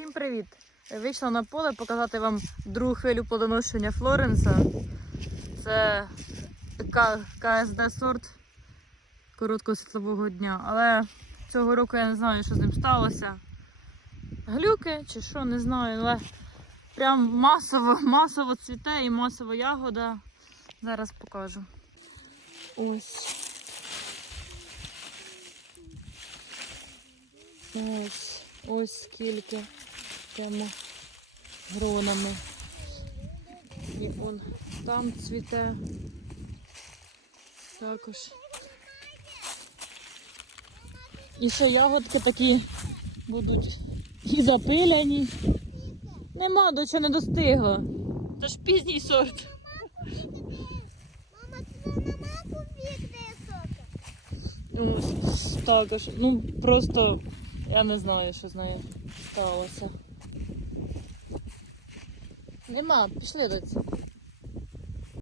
Всім привіт! Вийшла на поле показати вам другу хвилю плодоношення Флоренса. Це КСД сорт короткого світлового дня. Але цього року я не знаю, що з ним сталося. Глюки чи що, не знаю, але прям масово, масово цвіте і масово ягода. Зараз покажу. Ось. Ось, ось скільки прямо гронами. І вон там цвіте. Також. І ще ягодки такі будуть і запиляні. Нема, доча не достигла. Це ж пізній сорт. Сока? Також. Ну просто я не знаю, що з нею сталося. Нема, пішли доці.